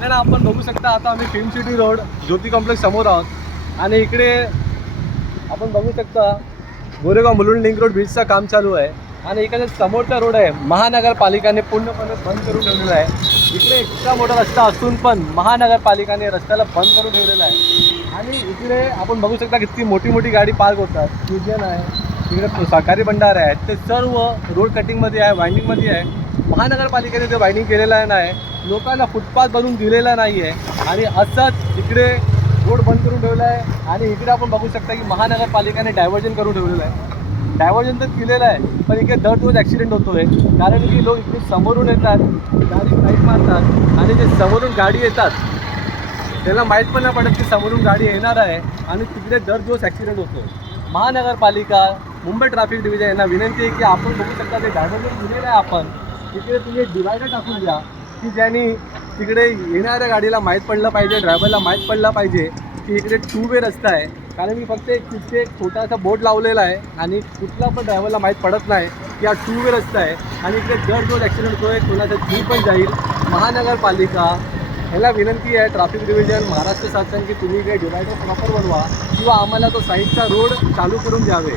तर आपण बघू शकता आता आम्ही film city road Jyoti complex समोर आहोत. आणि इकडे आपण बघू शकता गोरेगाव मुलुंड लिंक रोड ब्रिजचं काम चालू आहे. आणि इकडे समोरचा रोड आहे महानगरपालिकाने पूर्णपणे बंद करून ठेवलेला आहे. इकडे इतका मोठा रस्ता असून पण महानगरपालिकाने रस्त्याला बंद करून ठेवलेला आहे. आणि इकडे आपण बघू शकता किती मोठी मोठी गाडी पार्क होतात. फ्युजन आहे इकडे सहकारी भंडार आहेत. ते सर्व रोड कटिंगमध्ये आहे वायंडिंगमध्ये आहे. महानगरपालिकेने ते वायंडिंग केलेलं आहे नाही. लोकांना फुटपाथ बनवून दिलेला नाही आहे आणि असंच इकडे रोड बंद करून ठेवला आहे आणि इकडे आपण बघू शकता की महानगरपालिकेने डायव्हर्जन करून ठेवलेलं आहे. डायव्हर्जन तर केलेलं आहे पण इकडे दररोज ॲक्सिडेंट होतो आहे कारण की लोक इकडे समोरून येतात गाडी साईड मारतात. आणि जे समोरून गाडी येतात त्याला माहीत पण नाही पडत की समोरून गाडी येणार आहे आणि तिकडे दर दिवस ॲक्सिडेंट होतो महानगरपालिका मुंबई ट्रॅफिक डिव्हिजन यांना विनंती आहे की आपण बघू शकता ते डायव्हर्जन दिलेलं आहे आपण. तिकडे तुम्ही डिवायडर टाकून द्या की ज्याने तिकडे येणाऱ्या गाडीला माहीत पडलं पाहिजे ड्रायव्हरला माहीत पडलं पाहिजे की इकडे टू वे रस्ता आहे. कारण मी फक्त एक तिथे एक छोटासा बोर्ड लावलेला आहे आणि कुठला पण ड्रायव्हरला माहीत पडत नाही की हा टू वे रस्ता आहे. आणि इकडे दर रोज ॲक्सिडेंट होतो आहे कोणाचा जीव पण जाईल. महानगरपालिका ह्याला विनंती आहे ट्रॅफिक डिव्हिजन महाराष्ट्र शासन की तुम्ही काही डिवायडर प्रॉपर बनवा किंवा आम्हाला तो साईडचा रोड चालू करून द्यावे.